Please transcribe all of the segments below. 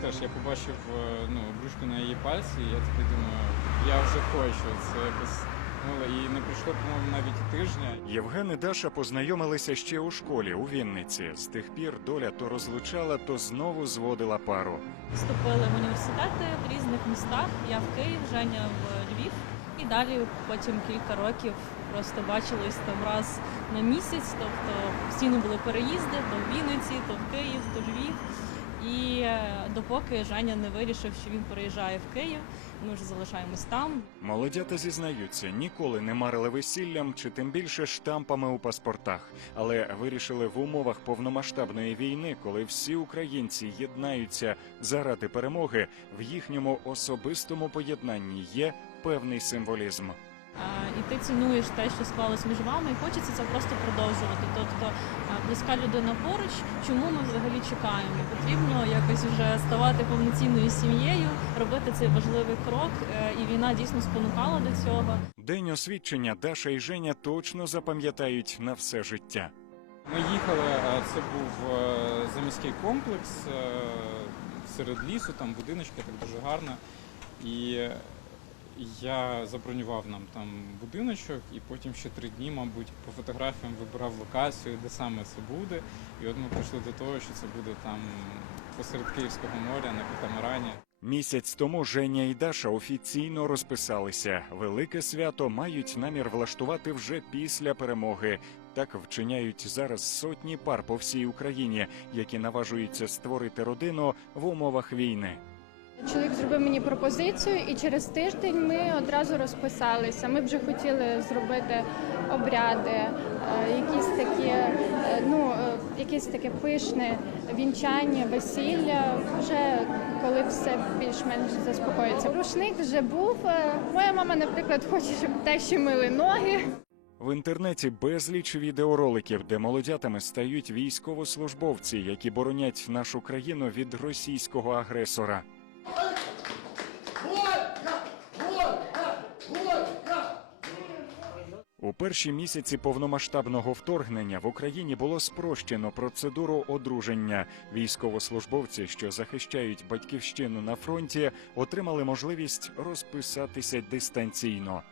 теж я побачив е, ну, обручку на її пальці, і я такий думаю, я вже хочу. Це якось ну, і не пройшло, по-моєму, навіть і тижня. Євген і Даша познайомилися ще у школі у Вінниці. З тих пір доля то розлучала, то знову зводила пару. Вступили в університети в різних містах. Я в Київ, Женя в Львів. І далі потім кілька років просто бачились там раз на місяць. Тобто постійно були переїзди то в Вінниці, то в Київ, то Львів. І е, допоки Женя не вирішив, що він переїжджає в Київ, ми вже залишаємось там. Молодята зізнаються, ніколи не марили весіллям чи тим більше штампами у паспортах, але вирішили в умовах повномасштабної війни, коли всі українці єднаються заради перемоги, в їхньому особистому поєднанні є певний символізм. І ти цінуєш те, що склалось між вами, і хочеться це просто продовжувати. Тобто близька людина поруч, чому ми взагалі чекаємо? Потрібно якось вже ставати повноцінною сім'єю, робити цей важливий крок. е, І війна дійсно спонукала до цього. День освідчення Даша і Женя точно запам'ятають на все життя. Ми їхали, це був е, заміський комплекс е, серед лісу, там будиночки, так дуже гарно. І е, я забронював нам там будиночок, і потім ще три дні, мабуть, по фотографіям вибирав локацію, де саме це буде. І от ми прийшли до того, що це буде там посеред Київського моря на катамарані. Місяць тому Женя і Даша офіційно розписалися. Велике свято мають намір влаштувати вже після перемоги. Так вчиняють зараз сотні пар по всій Україні, які наважуються створити родину в умовах війни. Чоловік зробив мені пропозицію, і через тиждень ми одразу розписалися. Ми вже хотіли зробити обряди, е, якісь такі, е, ну е, якесь таке пишне вінчання, весілля. Вже коли все більш-менш заспокоїться. Рушник вже був. Моя мама, наприклад, хоче, щоб тещі мили ноги. В інтернеті безліч відеороликів, де молодятами стають військовослужбовці, які боронять нашу країну від російського агресора. У перші місяці повномасштабного вторгнення в Україні було спрощено процедуру одруження. Військовослужбовці, що захищають батьківщину на фронті, отримали можливість розписатися дистанційно.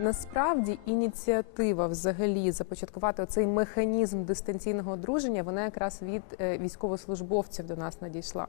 Насправді ініціатива взагалі започаткувати цей механізм дистанційного одруження, вона якраз від е, військовослужбовців до нас надійшла.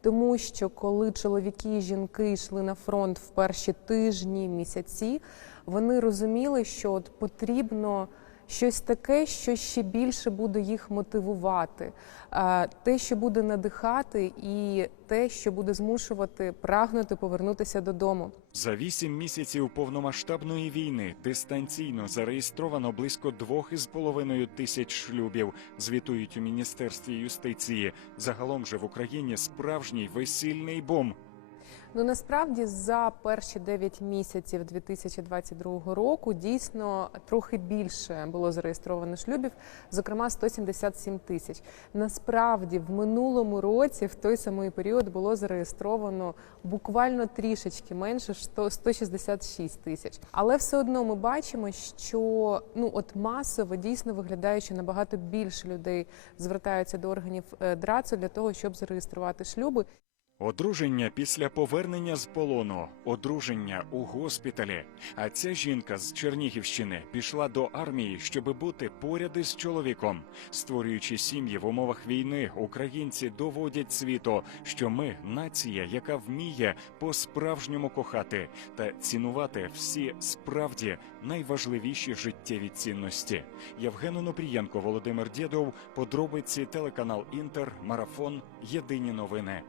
Тому що коли чоловіки і жінки йшли на фронт в перші тижні, місяці, вони розуміли, що от потрібно щось таке, що ще більше буде їх мотивувати, е, те, що буде надихати, і те, що буде змушувати прагнути повернутися додому. За вісім місяців повномасштабної війни дистанційно зареєстровано близько двох із половиною тисяч шлюбів. Звітують у міністерстві юстиції. Загалом же в Україні справжній весільний бом. Ну насправді за перші 9 місяців 2022 року дійсно трохи більше було зареєстровано шлюбів, зокрема 177 тисяч. Насправді в минулому році в той самий період було зареєстровано буквально трішечки менше 100 166 тисяч. Але все одно ми бачимо, що ну от масово дійсно виглядає, що набагато більше людей звертаються до органів е, ДРАЦу для того, щоб зареєструвати шлюби. Одруження після повернення з полону, одруження у госпіталі. А ця жінка з Чернігівщини пішла до армії, щоб бути поряд із чоловіком. Створюючи сім'ї в умовах війни, українці доводять світу, що ми нація, яка вміє по-справжньому кохати та цінувати всі справді найважливіші життєві цінності. Євген Онопрієнко, Володимир Дєдов, подробиці телеканал Інтер, марафон. Єдині новини.